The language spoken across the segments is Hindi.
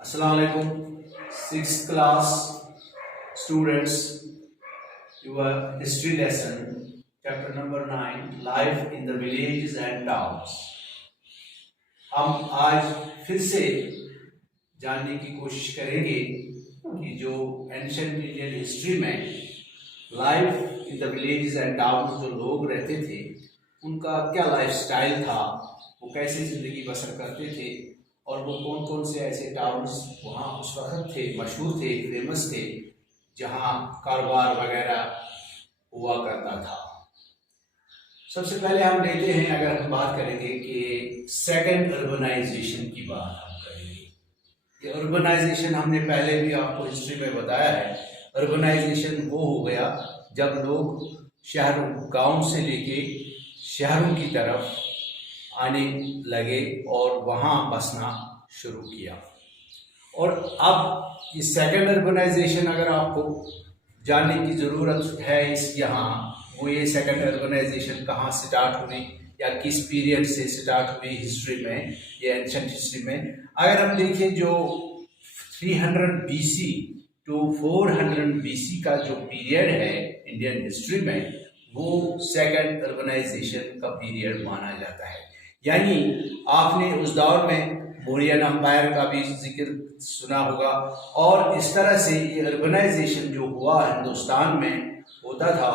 Assalamu alaikum, 6th class students. Your history lesson, chapter number 9, life in the villages and towns. हम आज फिर से जानने की कोशिश करेंगे कि जो एंशिएंट इंडियन हिस्ट्री में life in the villages and towns जो लोग रहते थे उनका क्या लाइफ स्टाइल था, वो कैसे ज़िंदगी बसर करते थे और वो कौन कौन से ऐसे टाउन्स वहाँ उस वक्त थे, मशहूर थे, फेमस थे, जहाँ कारोबार वगैरह हुआ करता था। सबसे पहले हम देखते हैं, अगर हम बात करेंगे कि सेकंड अर्बनाइजेशन की बात हम करेंगे। ये अर्बनाइजेशन हमने पहले भी आपको हिस्ट्री में बताया है। अर्बनाइजेशन वो हो गया जब लोग शहरों गांव से लेके शहरों की तरफ आने लगे और वहाँ बसना शुरू किया। और अब इस सेकंड अर्बनाइजेशन अगर आपको जानने की ज़रूरत है वो ये सेकंड अर्बनाइजेशन कहाँ स्टार्ट हुई या किस पीरियड से स्टार्ट हुई हिस्ट्री में, ये एंशिएंट हिस्ट्री में। अगर हम देखें जो 300 BC टू 400 BC का जो पीरियड है इंडियन हिस्ट्री में, वो सेकंड अर्बनाइजेशन का पीरियड माना जाता है। यानी आपने उस दौर में मौर्यन अंपायर का भी जिक्र सुना होगा और इस तरह से ये अर्बनाइजेशन जो हुआ हिंदुस्तान में होता था,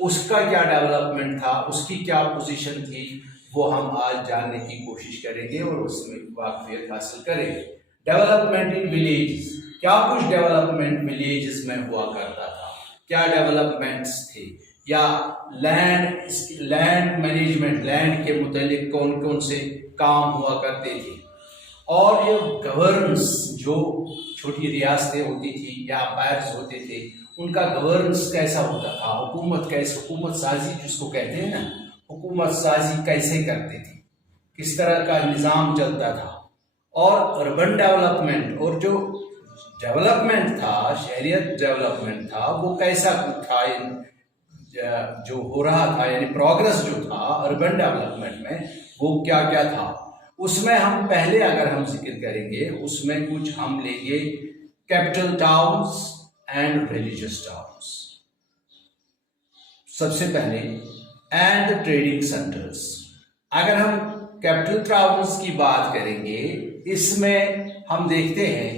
उसका क्या डेवलपमेंट था, उसकी क्या पोजीशन थी, वो हम आज जानने की कोशिश करेंगे और उसमें वाकफियत हासिल करेंगे। डेवलपमेंट इन विलेजेस, क्या कुछ डेवलपमेंट विलेजेस में हुआ करता था, क्या डेवलपमेंट्स थे, या लैंड मैनेजमेंट, लैंड के मुतालिक कौन कौन से काम हुआ करते थे, और ये गवर्नेंस जो छोटी रियासतें होती थी या अंपायर्स होते थे, उनका गवर्नेंस कैसा होता था, हुकूमत साजी जिसको कहते हैं ना, हुकूमत साजी कैसे करते थे, किस तरह का निज़ाम चलता था। और अर्बन डेवलपमेंट, और जो डेवलपमेंट था, शहरियत डेवलपमेंट था, वो कैसा था, जो हो रहा था, यानी प्रोग्रेस जो था अर्बन डेवलपमेंट में, वो क्या क्या था। उसमें हम पहले अगर हम जिक्र करेंगे, उसमें कुछ हम लेंगे capital towns and religious towns सबसे पहले, एंड ट्रेडिंग सेंटर्स। अगर हम कैपिटल टाउन्स की बात करेंगे, इसमें हम देखते हैं,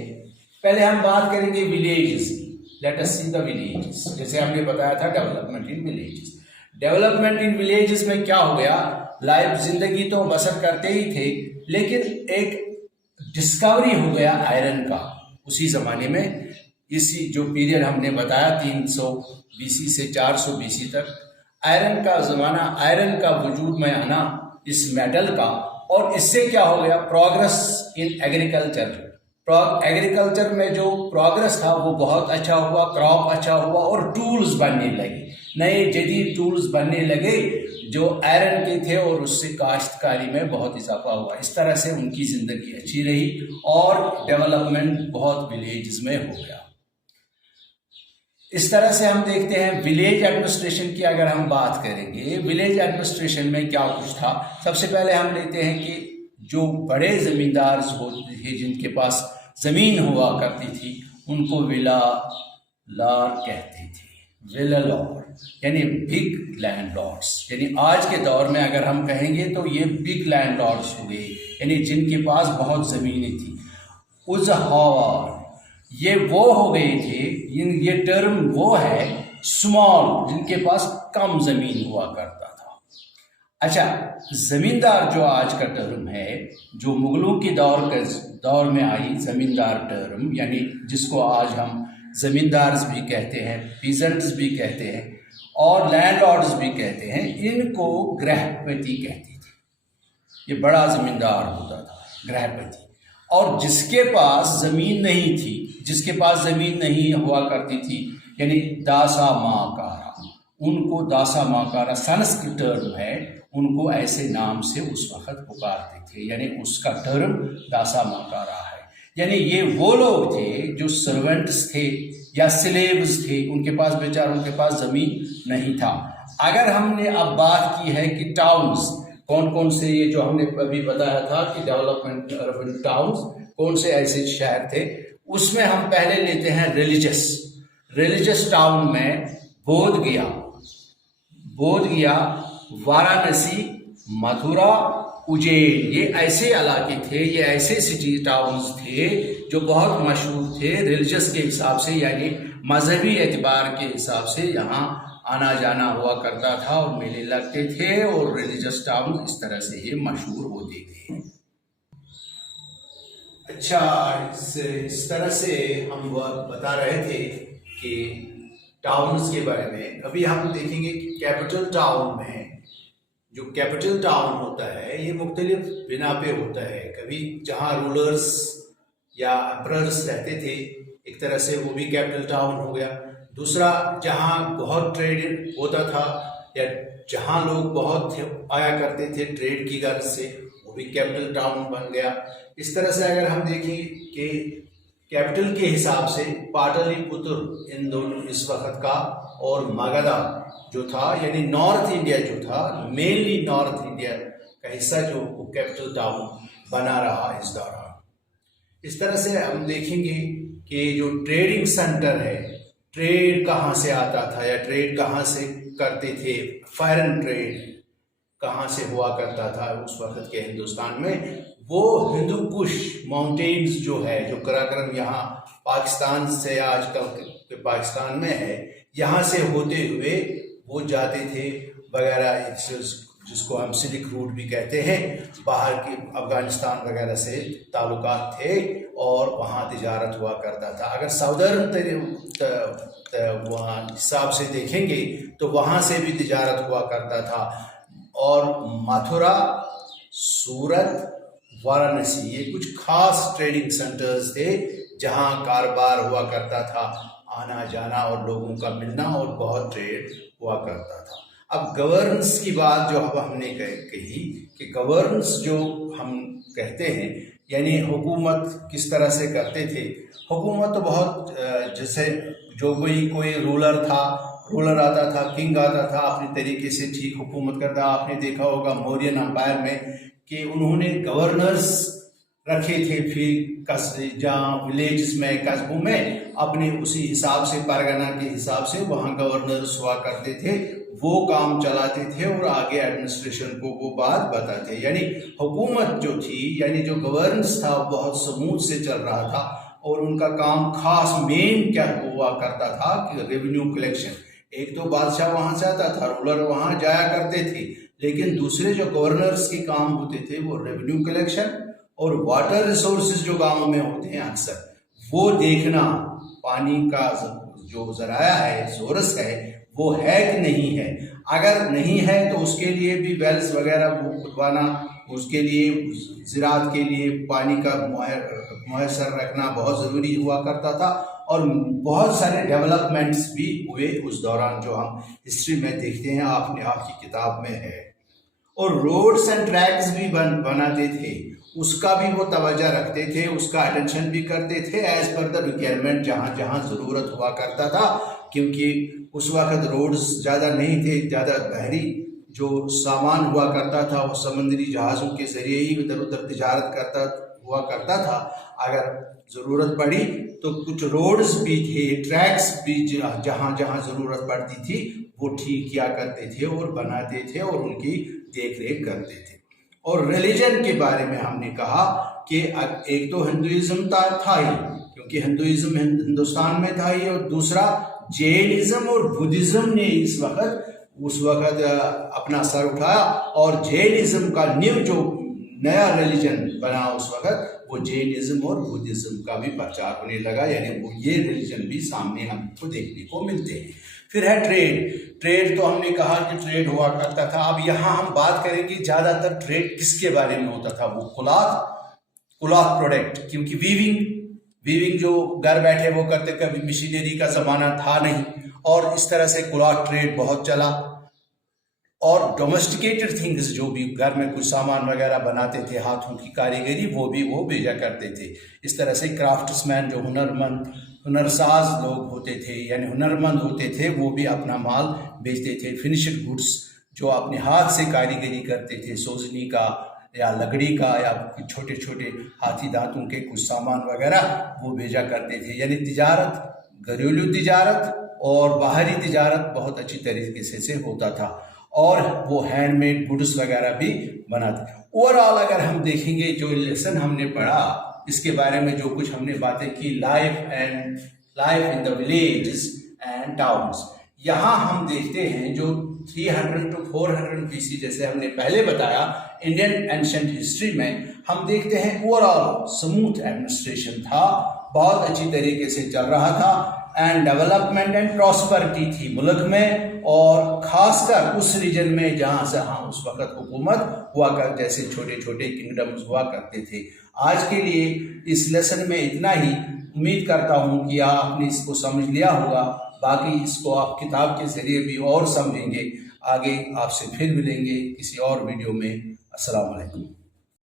पहले हम बात करेंगे विलेजेस की। Let us see the villages. जैसे हमने बताया था development in villages. Development in villages में क्या हो गया, लाइफ जिंदगी तो बसर करते ही थे, लेकिन एक डिस्कवरी हो गया आयरन का उसी जमाने में। इसी जो पीरियड हमने बताया 300 BC से 400 BC तक, आयरन का जमाना, आयरन का वजूद में आना, इस मेटल का। और इससे क्या हो गया, प्रोग्रेस इन एग्रीकल्चर। एग्रीकल्चर में जो प्रोग्रेस था वो बहुत अच्छा हुआ, क्रॉप अच्छा हुआ और टूल्स बनने लगे, नए जदीद टूल्स बनने लगे जो आयरन के थे, और उससे काश्तकारी में बहुत इजाफा हुआ। इस तरह से उनकी ज़िंदगी अच्छी रही और डेवलपमेंट बहुत विलेज में हो गया। इस तरह से हम देखते हैं विलेज एडमिनिस्ट्रेशन की। अगर हम बात करेंगे विलेज एडमिनिस्ट्रेशन में क्या कुछ था, सबसे पहले हम लेते हैं कि जो बड़े ज़मींदार होते थे, जिनके पास ज़मीन हुआ करती थी, उनको विला लॉर्ड कहते थे। विला लॉर्ड यानी बिग लैंड लॉर्ड्स। यानी आज के दौर में अगर हम कहेंगे तो ये बिग लैंड लॉर्ड्स हुए, यानी जिनके पास बहुत ज़मीनें थी। उज़हार ये वो हो गए थे, ये टर्म वो है स्मॉल, जिनके पास कम ज़मीन हुआ करता था। अच्छा, ज़मींदार जो आज का टर्म है, जो मुगलों के दौर में आई ज़मींदार टर्म, यानी जिसको आज हम ज़मींदार्स भी कहते हैं, पीजेंट्स भी कहते हैं और लैंडलॉर्ड्स भी कहते हैं, इनको गृहपति कहते थे। ये बड़ा ज़मींदार होता था, गृहपति। और जिसके पास ज़मीन नहीं थी, जिसके पास ज़मीन नहीं हुआ करती थी, यानी दासा माकारा, उनको दासा माकारा संस्कृत टर्म है, उनको ऐसे नाम से उस वक्त पुकारते थे, यानी उसका टर्म दासा माकारा है। यानी ये वो लोग थे जो सर्वेंट्स थे या स्लेव्स थे, उनके पास बेचारों के पास ज़मीन नहीं था। अगर हमने अब बात की है कि टाउन्स कौन कौन से, ये जो हमने अभी बताया था कि डेवलपमेंट अर्बन टाउन्स, कौन से ऐसे शहर थे, उसमें हम पहले लेते हैं रिलीजियस टाउन में बोध गया, वाराणसी, मथुरा, उज्जैन, ये ऐसे इलाके थे, ये ऐसे सिटी टाउन्स थे जो बहुत मशहूर थे रिलीजियस के हिसाब से, यानी मजहबी एतबार के हिसाब से यहाँ आना जाना हुआ करता था और मेले लगते थे और रिलीजियस टाउन इस तरह से ये मशहूर होते थे। अच्छा, इस तरह से हम बता रहे थे कि टाउन्स के बारे में। अभी हम देखेंगे कि कैपिटल टाउन में, जो कैपिटल टाउन होता है ये मुख्तलिफ बिना पे होता है। कभी जहाँ रूलर्स या एम्परर्स रहते थे, एक तरह से वो भी कैपिटल टाउन हो गया। दूसरा, जहाँ बहुत ट्रेड होता था या जहाँ लोग बहुत आया करते थे ट्रेड की गर्ज से, वो भी कैपिटल टाउन बन गया। इस तरह से अगर हम देखें कि कैपिटल के हिसाब से पाटलिपुत्र इन दोनों इस वक्त का, और मगधा जो था, यानी नॉर्थ इंडिया जो था, मेनली नॉर्थ इंडिया का हिस्सा जो कैपिटल टाउन बना रहा इस दौरान। इस तरह से हम देखेंगे कि जो ट्रेडिंग सेंटर है, ट्रेड कहाँ से आता था या ट्रेड कहाँ से करते थे, फॉरेन ट्रेड कहाँ से हुआ करता था उस वक्त के हिंदुस्तान में, वो हिंदू कुश माउंटेन्स जो है, जो कराक्रम यहाँ पाकिस्तान से आजकल के पाकिस्तान में है, यहाँ से होते हुए वो जाते थे वगैरह, जिसको हम सिल्क रूट भी कहते हैं। बाहर के अफगानिस्तान वगैरह से ताल्लुकात थे और वहाँ तिजारत हुआ करता था। अगर साउदर्न वहाँ हिसाब से देखेंगे तो वहाँ से भी तिजारत हुआ करता था। और मथुरा, सूरत, वाराणसी, ये कुछ खास ट्रेडिंग सेंटर्स थे जहाँ कारोबार हुआ करता था, आना जाना और लोगों का मिलना, और बहुत ट्रेड हुआ करता था। अब गवर्नेंस की बात जो अब हमने कही कि गवर्नेंस जो हम कहते हैं, यानी हुकूमत किस तरह से करते थे। हुकूमत तो बहुत, जैसे जो कोई रूलर आता था, किंग आता था, अपने तरीके से ठीक हुकूमत करता। आपने देखा होगा मौर्यन एम्पायर में कि उन्होंने गवर्नर्स रखे थे, फिर जहाँ विलेज में, कस्बों में, अपने उसी हिसाब से, परगना के हिसाब से वहाँ गवर्नर्स हुआ करते थे, वो काम चलाते थे और आगे एडमिनिस्ट्रेशन को वो बात बताते। यानी हुकूमत जो थी, यानी जो गवर्नेंस था, बहुत स्मूथ से चल रहा था। और उनका काम खास मेन क्या हुआ करता था कि रेवेन्यू कलेक्शन। एक तो बादशाह वहां से आता था, रूलर वहां जाया करते थे, लेकिन दूसरे जो गवर्नर्स के काम होते थे वो रेवेन्यू कलेक्शन और वाटर रिसोर्सेज जो गांवों में होते हैं अक्सर, वो देखना, पानी का जो जराया है, सोर्स है, वो है कि नहीं है। अगर नहीं है तो उसके लिए भी वेल्स वगैरह खुदवाना, उसके लिए ज़राअत के लिए पानी का मुयसर रखना बहुत ज़रूरी हुआ करता था। और बहुत सारे डेवलपमेंट्स भी हुए उस दौरान, जो हम हिस्ट्री में देखते हैं, आपकी किताब में है। और रोड्स एंड ट्रैक्स भी बनाते थे, उसका भी वो तवज्जो रखते थे, उसका अटेंशन भी करते थे एज पर द रिक्वायरमेंट, जहाँ जहाँ ज़रूरत हुआ करता था। क्योंकि उस वक्त रोड्स ज़्यादा नहीं थे, ज़्यादा बहरी जो सामान हुआ करता था वो समुद्री जहाज़ों के ज़रिए ही इधर उधर तिजारत हुआ करता था। अगर ज़रूरत पड़ी तो कुछ रोड्स भी थे, ट्रैक्स भी, जहाँ जहाँ ज़रूरत पड़ती थी वो ठीक किया करते थे और बनाते थे और उनकी देख रेख करते थे। और रिलीजन के बारे में हमने कहा कि एक तो हिंदुइज्म था ही, क्योंकि हिंदुइज्म हिंदुस्तान में था ही, और दूसरा जैनिज्म और बुद्धिज्म ने उस वक्त अपना सर उठाया। और जैनिज्म का न्यू जो नया रिलीजन बना उस वक्त, वो जैनिज्म और बुद्धिज्म का भी प्रचार होने लगा, यानी वो ये रिलीजन भी सामने हमको देखने को मिलते हैं। फिर है ट्रेड तो हमने कहा कि ट्रेड हुआ करता था। अब यहाँ हम बात करेंगे ज़्यादातर ट्रेड किसके बारे में होता था, वो क्लॉथ प्रोडक्ट, क्योंकि वीविंग जो घर बैठे वो करते, कभी मशीनरी का ज़माना था नहीं, और इस तरह से क्लॉथ ट्रेड बहुत चला। और डोमेस्टिकेटेड थिंग्स, जो भी घर में कुछ सामान वगैरह बनाते थे, हाथों की कारीगरी, वो भेजा करते थे। इस तरह से क्राफ्ट्समैन, जो हुनरसाज लोग होते थे, यानी हुनरमंद होते थे, वो भी अपना माल बेचते थे। फिनिश्ड गुड्स, जो अपने हाथ से कारीगरी करते थे, सोजनी का या लकड़ी का या कुछ छोटे छोटे हाथी दांतों के कुछ सामान वगैरह वो भेजा करते थे। यानी तिजारत, घरेलू तिजारत और बाहरी तिजारत बहुत अच्छी तरीके से होता था, और वो हैंडमेड गुड्स वगैरह भी बनाते। ओवरऑल अगर हम देखेंगे जो लेसन हमने पढ़ा, इसके बारे में जो कुछ हमने बातें की, life in the villages and towns, यहाँ हम देखते हैं जो 300 to 400 BC जैसे हमने पहले बताया इंडियन एंशिएंट हिस्ट्री में, हम देखते हैं ओवरऑल स्मूथ एडमिनिस्ट्रेशन था, बहुत अच्छी तरीके से चल रहा था, एंड डेवलपमेंट एंड प्रॉस्पेरिटी थी मुल्क में, और खासकर उस रीजन में जहाँ से उस वक्त हुकूमत हुआ कर, जैसे छोटे छोटे किंगडम्स हुआ करते थे। आज के लिए इस लेसन में इतना ही। उम्मीद करता हूँ कि आपने इसको समझ लिया होगा, बाकी इसको आप किताब के जरिए भी और समझेंगे। आगे आपसे फिर मिलेंगे किसी और वीडियो में। अस्सलाम वालेकुम।